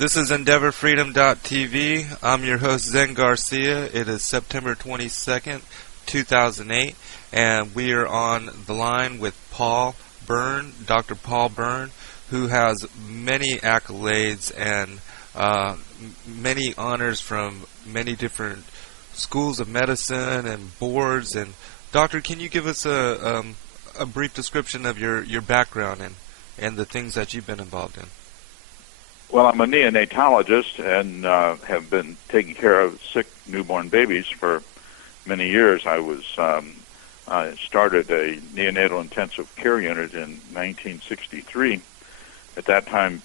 This is EndeavorFreedom.tv. I'm your host, Zen Garcia. It is September 22nd, 2008, and we are on the line with Paul Byrne, Dr. Paul Byrne, who has many accolades and many honors from many different schools of medicine and boards. And Doctor, can you give us a brief description of your background and the things that you've been involved in? Well, I'm a neonatologist and have been taking care of sick newborn babies for many years. I started a neonatal intensive care unit in 1963. At that time,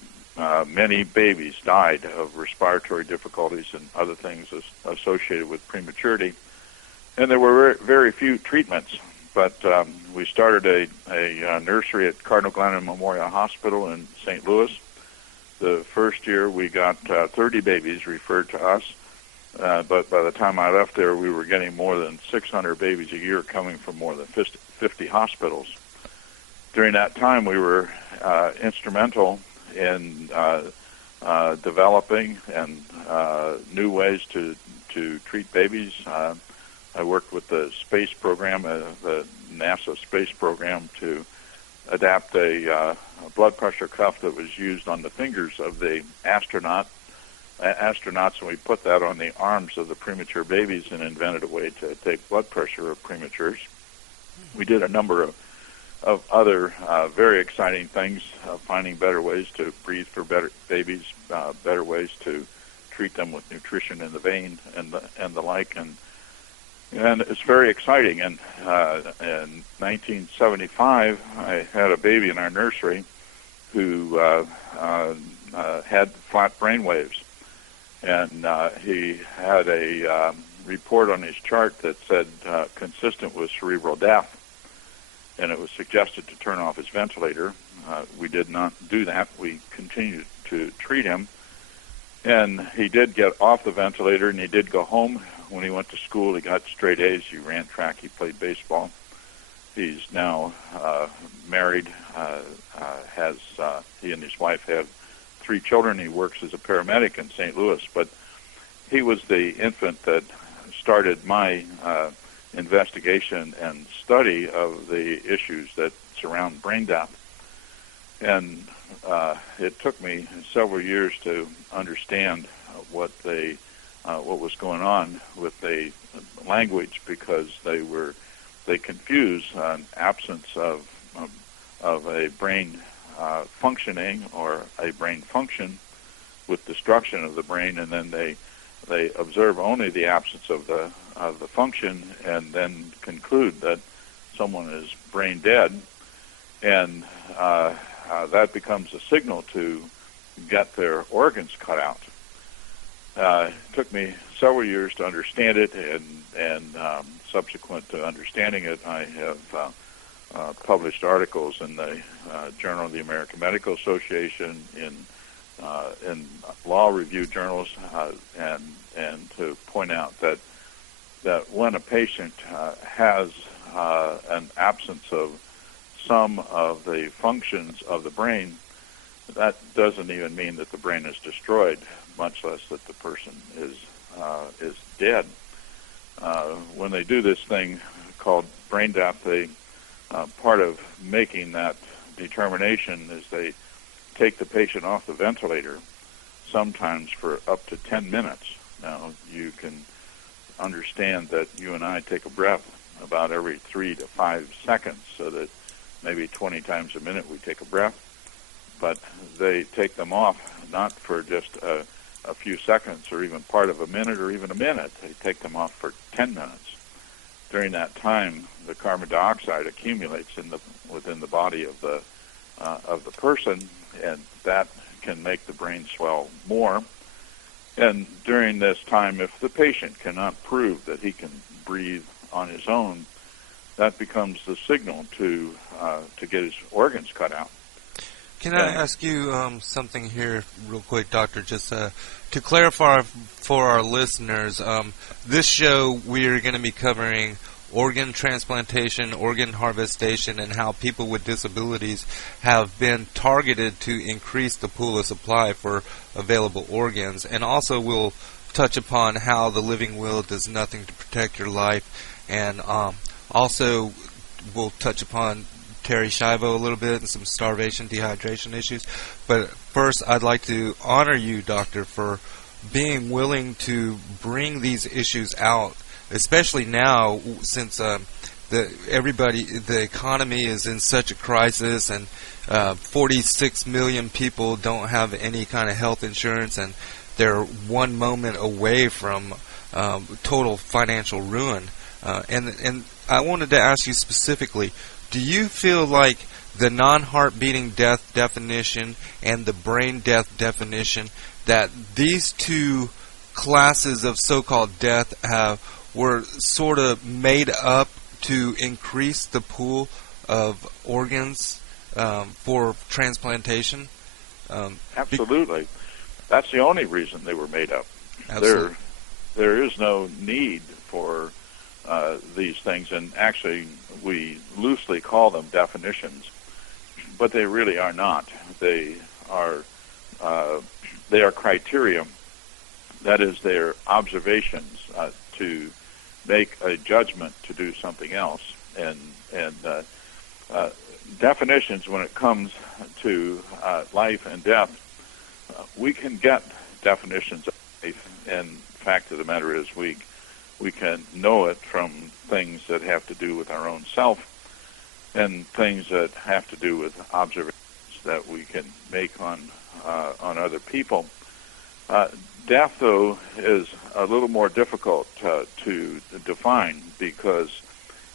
many babies died of respiratory difficulties and other things associated with prematurity, and there were very few treatments. But we started a nursery at Cardinal Glennon Memorial Hospital in St. Louis. The first year we got 30 babies referred to us, but by the time I left there, we were getting more than 600 babies a year coming from more than 50 hospitals. During that time, we were instrumental in developing and new ways to treat babies. I worked with the space program, the NASA space program, to adapt a blood pressure cuff that was used on the fingers of the astronauts, and we put that on the arms of the premature babies and invented a way to take blood pressure of prematures. We did a number of other very exciting things, finding better ways to breathe for better babies, better ways to treat them with nutrition in the vein and the like, and it's very exciting. And in 1975, I had a baby in our nursery who had flat brain waves, and he had a report on his chart that said consistent with cerebral death, and it was suggested to turn off his ventilator. We did not do that. We continued to treat him, and he did get off the ventilator, and he did go home. When he went to school, he got straight A's. He ran track. He played baseball. He's now married. He and his wife have 3 children. He works as a paramedic in St. Louis. But he was the infant that started my investigation and study of the issues that surround brain death. And it took me several years to understand what was going on with the language, because they confuse an absence of a brain functioning or a brain function with destruction of the brain, and then they observe only the absence of the function and then conclude that someone is brain dead, and that becomes a signal to get their organs cut out. It took me several years to understand it, and subsequent to understanding it, I have published articles in the Journal of the American Medical Association, in law review journals, and to point out that when a patient has an absence of some of the functions of the brain, that doesn't even mean that the brain is destroyed, much less that the person is dead. When they do this thing called brain death, part of making that determination is they take the patient off the ventilator, sometimes for up to 10 minutes. Now, you can understand that you and I take a breath about every 3 to 5 seconds, so that maybe 20 times a minute we take a breath. But they take them off not for just a few seconds or even part of a minute or even a minute. They take them off for 10 minutes. During that time, the carbon dioxide accumulates within the body of the person, and that can make the brain swell more. And during this time, if the patient cannot prove that he can breathe on his own, that becomes the signal to get his organs cut out. Can I ask you something here real quick, Doctor? Just to clarify for our listeners, this show we are going to be covering organ transplantation, organ harvestation, and how people with disabilities have been targeted to increase the pool of supply for available organs. And also we'll touch upon how the living will does nothing to protect your life, and also we'll touch upon Terry Schiavo a little bit and some starvation, dehydration issues. But first, I'd like to honor you, Doctor, for being willing to bring these issues out, especially now since the economy is in such a crisis, and 46 million people don't have any kind of health insurance, and they're one moment away from total financial ruin. And I wanted to ask you specifically, do you feel like the non-heart beating death definition and the brain death definition, that these two classes of so-called death were sort of made up to increase the pool of organs for transplantation? Absolutely. That's the only reason they were made up. Absolutely. There is no need for these things, and actually we loosely call them definitions, but they really are not. They are criteria. That is, they're observations to make a judgment to do something else. And definitions, when it comes to life and death, we can get definitions of life, and fact of the matter is we can know it from things that have to do with our own self and things that have to do with observations that we can make on other people. Death, though, is a little more difficult to define because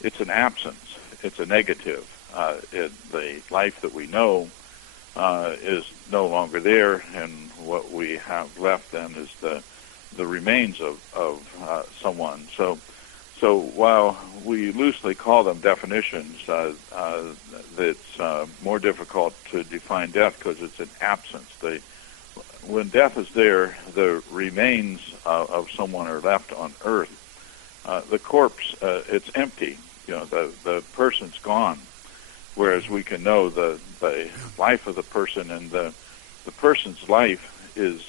it's an absence. It's a negative. The life that we know is no longer there, and what we have left then is the remains of someone. So while we loosely call them definitions, it's more difficult to define death because it's an absence. When death is there, the remains of someone are left on earth. The corpse, it's empty. The person's gone. Whereas we can know the life of the person, and the person's life is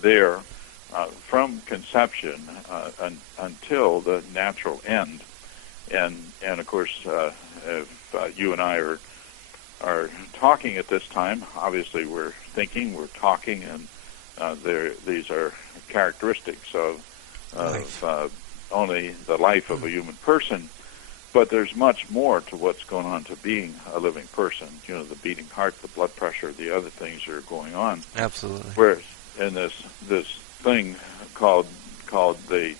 there from conception until the natural end. And of course, if you and I are talking at this time, obviously we're thinking, we're talking, and these are characteristics of only the life of a human person. But there's much more to what's going on to being a living person. The beating heart, the blood pressure, the other things that are going on. Absolutely. Whereas in this thing called the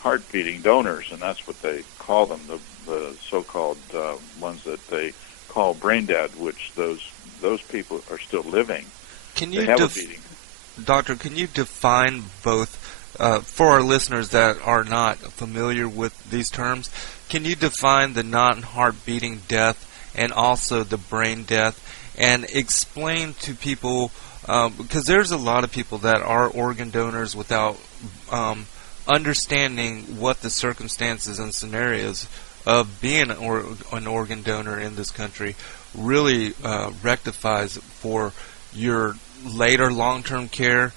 heart beating donors, and that's what they call them, the so-called ones that they call brain dead, which those people are still living. Can you they have a beating. Doctor, can you define both for our listeners that are not familiar with these terms? Can you define the non-heart beating death and also the brain death, and explain to people, because there's a lot of people that are organ donors without understanding what the circumstances and scenarios of being an organ donor in this country really rectifies for your later long-term care,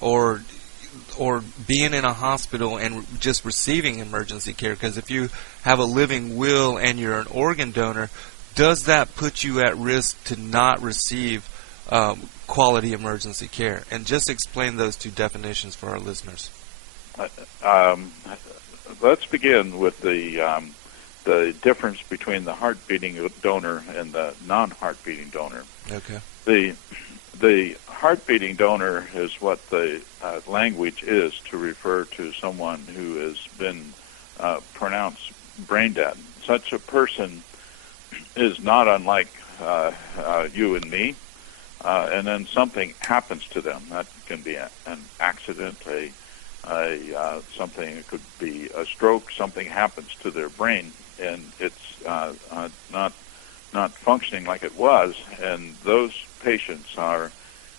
or being in a hospital and just receiving emergency care. Because if you have a living will and you're an organ donor, does that put you at risk to not receive quality emergency care? And just explain those two definitions for our listeners. Let's begin with the difference between the heart-beating donor and the non-heart-beating donor. Okay. The heart-beating donor is what the language is to refer to someone who has been pronounced brain dead. Such a person is not unlike you and me, and then something happens to them. That can be an accident, something. It could be a stroke. Something happens to their brain, and it's not functioning like it was, and those patients are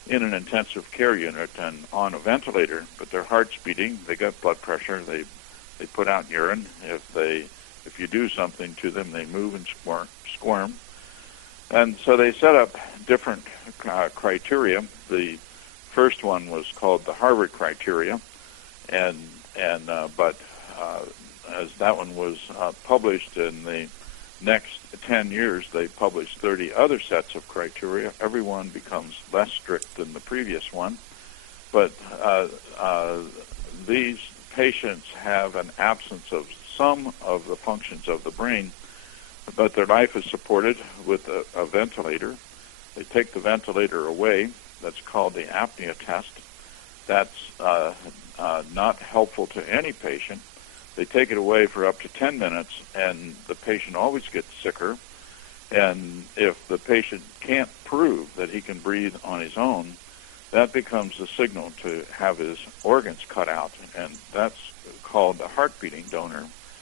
in an intensive care unit and on a ventilator, but their heart's beating, they got blood pressure, they put out urine. If they if you do something to them, they move and squirm. And so they set up different criteria. The first one was called the Harvard criteria, but as that one was published in the next 10 years, they published 30 other sets of criteria. Every one becomes less strict than the previous one. But these patients have an absence of some of the functions of the brain, but their life is supported with a ventilator. They take the ventilator away. That's called the apnea test. That's not helpful to any patient. They take it away for up to 10 minutes, and the patient always gets sicker. And if the patient can't prove that he can breathe on his own, that becomes the signal to have his organs cut out, and that's called the heart beating donor.